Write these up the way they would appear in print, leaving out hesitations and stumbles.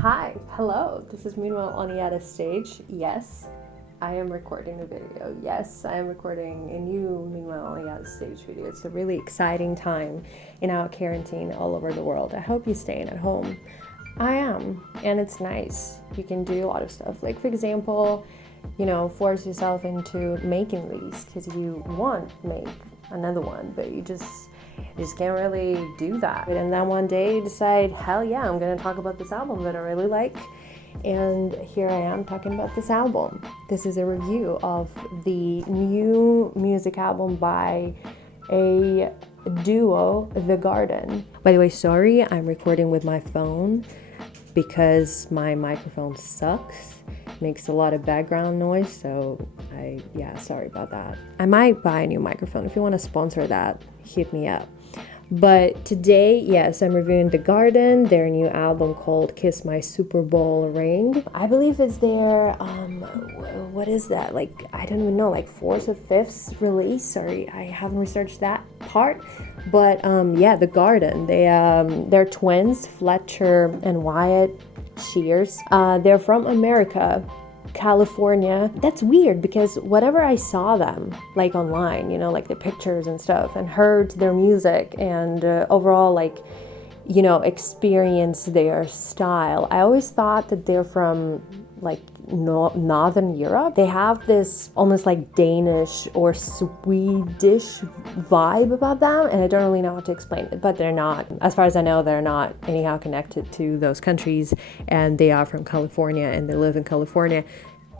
Hi, hello, this is meanwhileontos stage. Yes, I am recording a video. Yes, I am recording a new meanwhileontos stage video. It's a really exciting time in our quarantine all over the world. I hope you're staying at home. I am, and it's nice. You can do a lot of stuff. Like, for example, force yourself into making these because you want to make another one, but you just can't really do that. And then one day you decide, hell yeah, I'm gonna talk about this album that I really like. And here I am talking about this album. This is a review of the new music album by a duo, The Garden. By the way, sorry, I'm recording with my phone because my microphone sucks. Makes a lot of background noise, so sorry about that. I might buy a new microphone. If you want to sponsor that, hit me up. But today, yes, I'm reviewing The Garden, their new album called Kiss My Superbowl Ring. I believe it's their, what is that? I don't even know, fourth or fifth release. Sorry, I haven't researched that part. But The Garden, they're twins, Fletcher and Wyatt. Cheers. They're from America, California. That's weird because whatever I saw them online, the pictures and stuff, and heard their music and overall experience their style, I always thought that they're from Northern Europe. They have this almost Danish or Swedish vibe about them, and I don't really know how to explain it, but they're not, as far as I know, they're not anyhow connected to those countries, and they are from California and they live in California.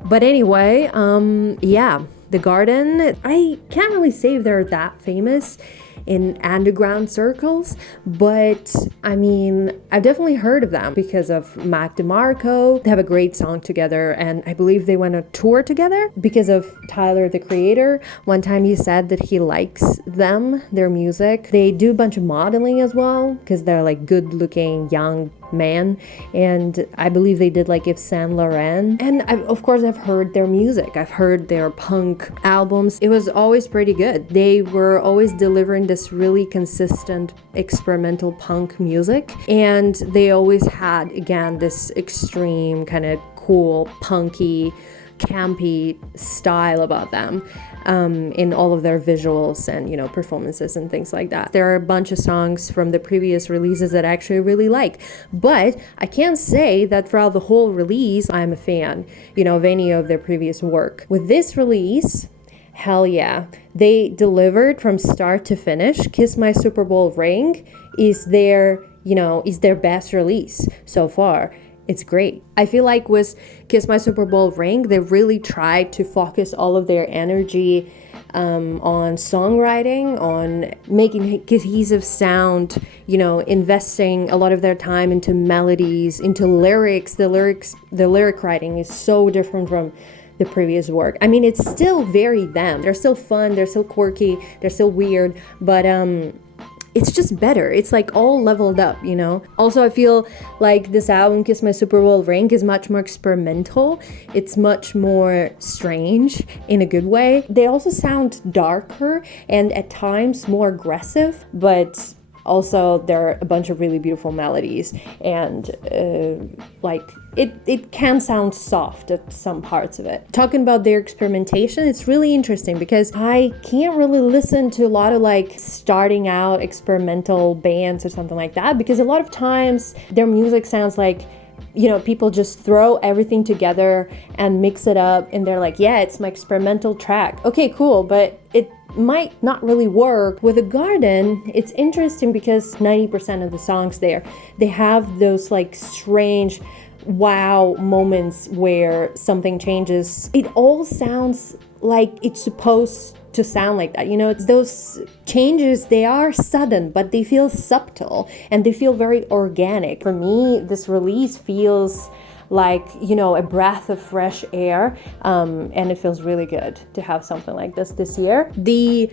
But anyway, The Garden, I can't really say if they're that famous in underground circles, but I've definitely heard of them because of Mac DeMarco. They have a great song together, and I believe they went on tour together because of Tyler, the Creator. One time he said that he likes their music. They do a bunch of modeling as well because they're good looking young man, and I believe they did Yves Saint Laurent. And of course I've heard their music. I've heard their punk albums. It was always pretty good. They were always delivering this really consistent experimental punk music, and they always had, again, this extreme kind of cool punky campy style about them in all of their visuals and performances and things like that. There are a bunch of songs from the previous releases that I actually really like, but I can't say that throughout the whole release I'm a fan of any of their previous work. With this release, hell yeah, they delivered from start to finish. Kiss My Superbowl Ring is their best release so far. It's great. I feel like with Kiss My Superbowl Ring, they really tried to focus all of their energy on songwriting, on making a cohesive sound, investing a lot of their time into melodies, into lyrics. The lyric writing is so different from the previous work. It's still very them. They're still fun, they're still quirky, they're still weird, but it's just better. It's all leveled up, Also, I feel like this album, Kiss My Superbowl Ring, is much more experimental. It's much more strange in a good way. They also sound darker and at times more aggressive, but also there are a bunch of really beautiful melodies, and it can sound soft at some parts of it. Talking about their experimentation, it's really interesting because I can't really listen to a lot of starting out experimental bands or something like that, because a lot of times their music sounds people just throw everything together and mix it up, and they're yeah, it's my experimental track. Okay, cool, but it might not really work. With The Garden, it's interesting because 90% of the songs there, they have those strange wow moments where something changes. It all sounds like it's supposed to sound like that. It's those changes, they are sudden, but they feel subtle and they feel very organic. For me, this release feels a breath of fresh air, and it feels really good to have something like this year. The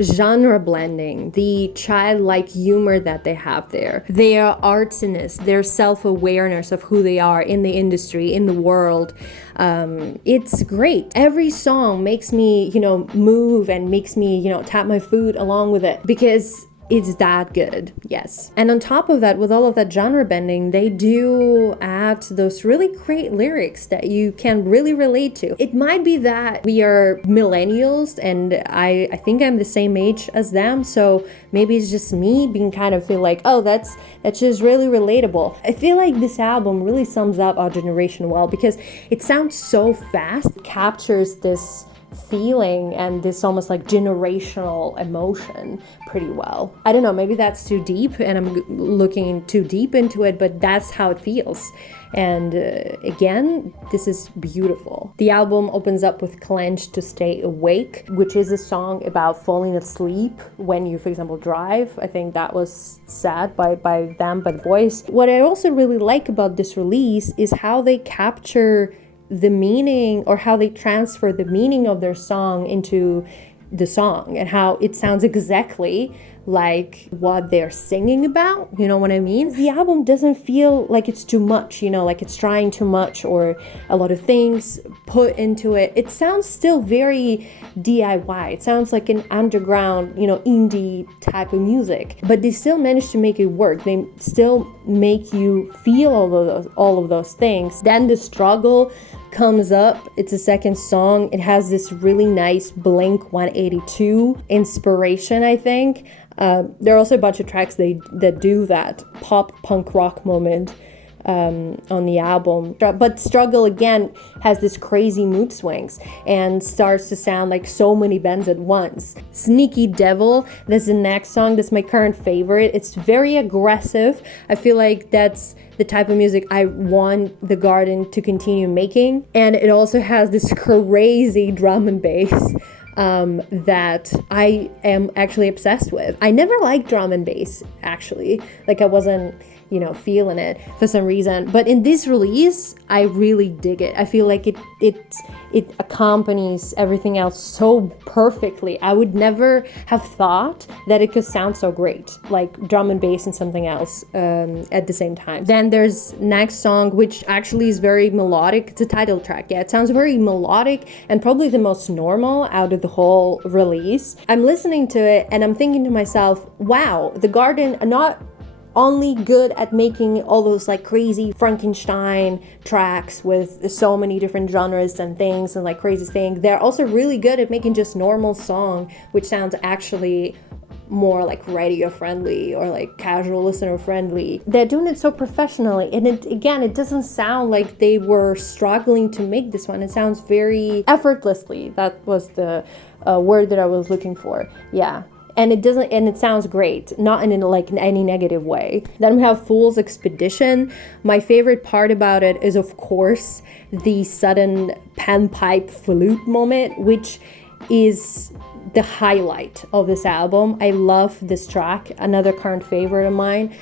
genre blending, the childlike humor that they have there, their artsiness, their self-awareness of who they are in the industry, in the world. It's great. Every song makes me, move and makes me, tap my foot along with it, because it's that good, yes. And on top of that, with all of that genre bending, they do add those really great lyrics that you can really relate to. It might be that we are millennials, and I think I'm the same age as them, so maybe it's just me being kind of feel like, oh, that's just really relatable. I feel like this album really sums up our generation well, because it sounds so fast, it captures this feeling and this almost like generational emotion pretty well. I don't know, maybe that's too deep and I'm looking too deep into it, but that's how it feels. And again, this is beautiful. The album opens up with Clench to Stay Awake, which is a song about falling asleep when you, for example, drive. I think that was said by the boys. What I also really like about this release is how they capture the meaning, or how they transfer the meaning of their song into the song, and how it sounds exactly like what they're singing about, you know what I mean? The album doesn't feel like it's too much, you know, like it's trying too much or a lot of things put into it. It sounds still very DIY. It sounds like an underground, you know, indie type of music, but they still manage to make it work. They still make you feel all of those things. Then the struggle comes up. It's a second song. It has this really nice Blink 182 inspiration, I think. There are also a bunch of tracks that do that pop punk rock moment on the album. But Struggle again has this crazy mood swings and starts to sound like so many bands at once. Sneaky Devil, that's the next song. That's my current favorite. It's very aggressive. I feel like that's the type of music I want The Garden to continue making. And it also has this crazy drum and bass that I am actually obsessed with. I never liked drum and bass, actually. Like I wasn't, you know, feeling it for some reason. But in this release, I really dig it. I feel like it accompanies everything else so perfectly. I would never have thought that it could sound so great, like drum and bass and something else at the same time. Then there's next song, which actually is very melodic. It's a title track. Yeah, it sounds very melodic and probably the most normal out of the whole release. I'm listening to it and I'm thinking to myself, wow, The Garden are not only good at making all those like crazy Frankenstein tracks with so many different genres and things and like crazy things. They're also really good at making just normal song, which sounds actually more like radio friendly or like casual listener friendly. They're doing it so professionally, and it doesn't sound like they were struggling to make this one. It sounds very effortlessly. That was the word that I was looking for. Yeah. And it sounds great, not in like any negative way. Then we have Fool's Expedition. My favorite part about it is, of course, the sudden panpipe flute moment, which is the highlight of this album. I love this track, another current favorite of mine.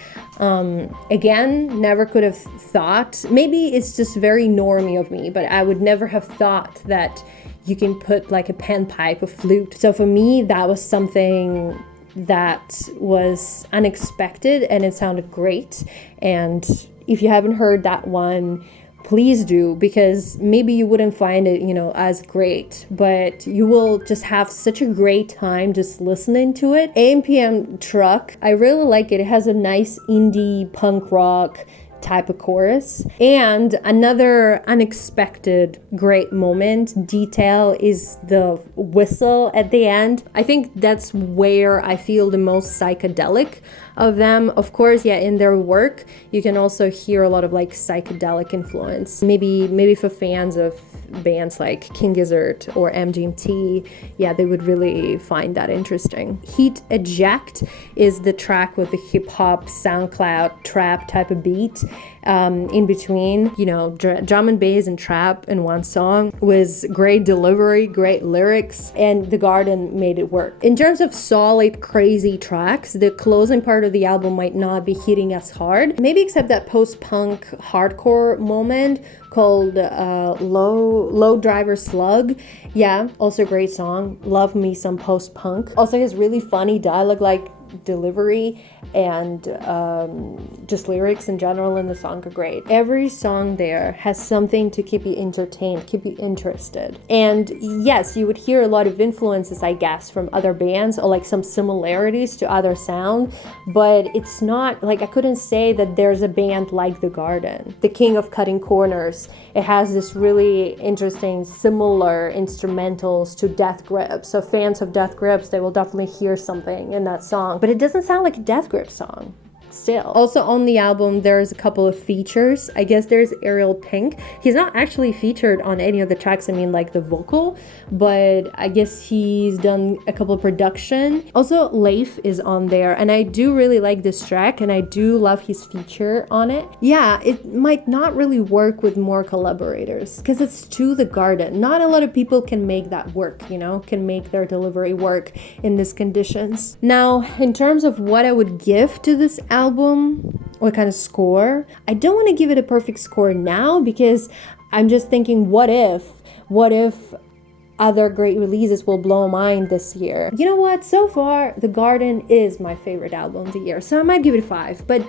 Again, never could have thought, maybe it's just very normie of me, but I would never have thought that you can put like a panpipe, a flute. So for me, that was something that was unexpected and it sounded great. And if you haven't heard that one, please do, because maybe you wouldn't find it, you know, as great, but you will just have such a great time just listening to it. AMPM Truck, I really like it. It has a nice indie punk rock type of chorus. And another unexpected great moment, detail, is the whistle at the end. I think that's where I feel the most psychedelic of them. Of course, yeah, in their work, you can also hear a lot of like psychedelic influence. Maybe for fans of bands like King Gizzard or MGMT, yeah, they would really find that interesting. Heat Eject is the track with the hip hop SoundCloud trap type of beat. In between, you know, drum and bass and trap in one song, with great delivery, great lyrics, and The Garden made it work. In terms of solid, crazy tracks, the closing part of the album might not be hitting as hard, maybe except that post-punk hardcore moment called Lowrider Slug. Yeah, also a great song. Love me some post-punk. Also has really funny dialogue, like delivery and just lyrics in general in the song are great. Every song there has something to keep you entertained, keep you interested. And yes, you would hear a lot of influences, I guess, from other bands, or like some similarities to other sound, but it's not like, I couldn't say that there's a band like The Garden, the king of cutting corners. It has this really interesting similar instrumentals to Death Grips. So fans of Death Grips, they will definitely hear something in that song, but it doesn't sound like a Death Grip song. Still. Also on the album, there's a couple of features. I guess there's Ariel Pink. He's not actually featured on any of the tracks, I mean like the vocal, but I guess he's done a couple of production. Also, Leif is on there, and I do really like this track, and I do love his feature on it. Yeah, it might not really work with more collaborators, because it's to The Garden. Not a lot of people can make that work, you know, can make their delivery work in these conditions. Now, in terms of what I would give to this album, what kind of score, I don't want to give it a perfect score now, because I'm just thinking, what if other great releases will blow my mind this year? You know what, so far The Garden is my favorite album of the year, so I might give it a 5, but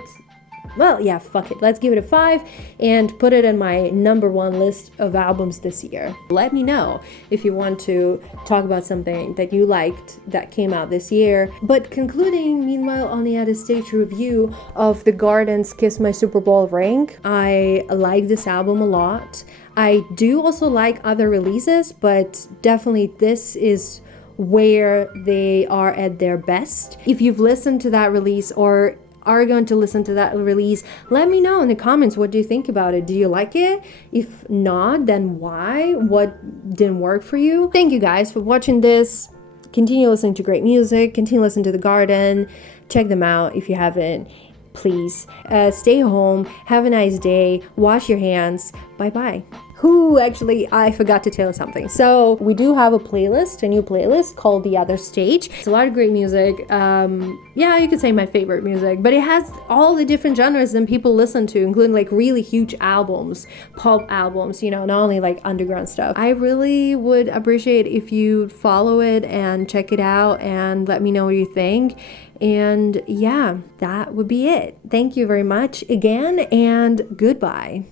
well, yeah, fuck it. Let's give it a 5 and put it in my #1 list of albums this year. Let me know if you want to talk about something that you liked that came out this year. But concluding, meanwhile, on the other stage review of The Garden's Kiss My Superbowl Ring, I like this album a lot. I do also like other releases, but definitely this is where they are at their best. If you've listened to that release or are going to listen to that release, let me know in the comments, what do you think about it? Do you like it? If not, then why? What didn't work for you? Thank you guys for watching this. Continue listening to great music, continue listening to The Garden, check them out if you haven't, please. Stay home, have a nice day, wash your hands, bye bye. Actually, I forgot to tell you something. So we do have a playlist, a new playlist called The Other Stage. It's a lot of great music. Yeah, you could say my favorite music, but it has all the different genres that people listen to, including like really huge albums, pop albums, you know, not only like underground stuff. I really would appreciate if you follow it and check it out and let me know what you think. And yeah, that would be it. Thank you very much again, and goodbye.